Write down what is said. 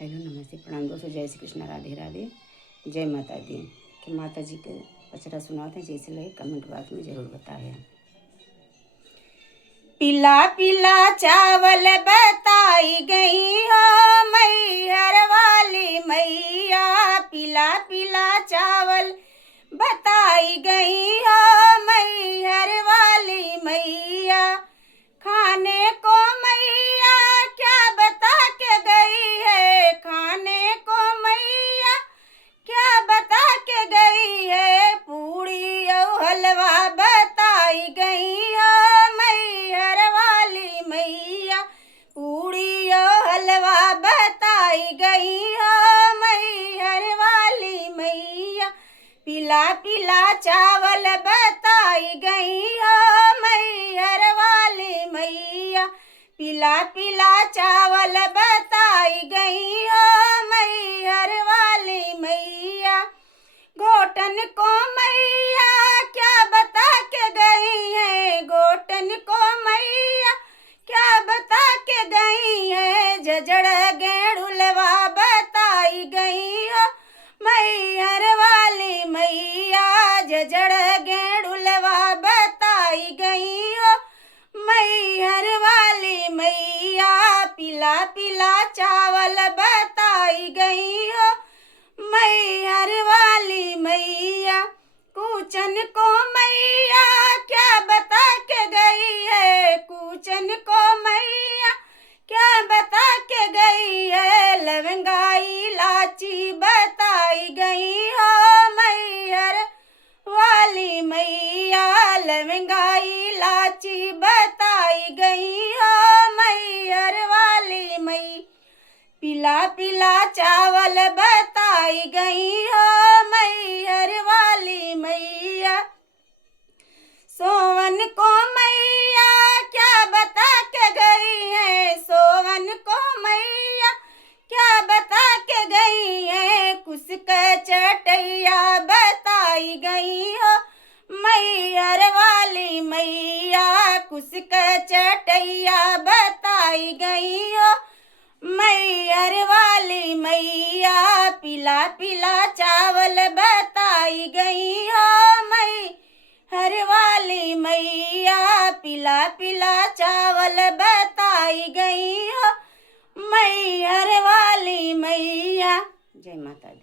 Hello नमस्ते प्रणाम दोस्तों, जय श्री कृष्ण, राधे राधे, जय माता दी। कि माता जी के पचरा सुनाते हैं, जैसे लगे कमेंट बॉक्स में ज़रूर बताएं। पीला पीला चावल बताई गई हो मैहर वाली मैया, पीला पीला चावल बताई गई हो मैहर वाली मैया। खाने को मैया क्या बता के गई है, खाने को मैया क्या बता के गई है, पूड़ी और हलवा बताई गई हो मैहर वाली मैया, पूड़ी और हलवा बताई गई हो मैहर वाली मैया। पीला पीला चावल बताई गई हो मैहर वाली मैया, पीला पीला चावल बताई गई हो मैहर वाली मैया। घोटन को मैया क्या बता के गई है, घोटन को मैया क्या बता के गई है, झजड़ गेड़ुलवा बताई गई हो मैहर वाली मैया, झजड़ गेड़ुलवा बताई गई हो मैहर वाली मैया। पीला पीला चावल बताई गई हो मैहर वाली मैया। कूचन को मैया क्या बता के गई है, कूचन को मैया क्या बता के गई है, लवंगाई इलाची बताई गई हो मैहर वाली मैया, लवंगाई इलाची बताई गई हो मैहर वाली मैया। पीला पीला चावल बताई गई हो मैहर वाली मैया। सोवन को मैया क्या बता के गई है, सोवन को मैया क्या बता के गई है, कुसक चटैया बताई गई हो मैहर वाली मैया, कुसक चटैया बताई गई हो मैहर वाली मैया। पीला पीला चावल बताई गई हो मैहर वाली मैया, पीला पीला चावल बताई गई हो मैहर वाली मैया। जय माता दी।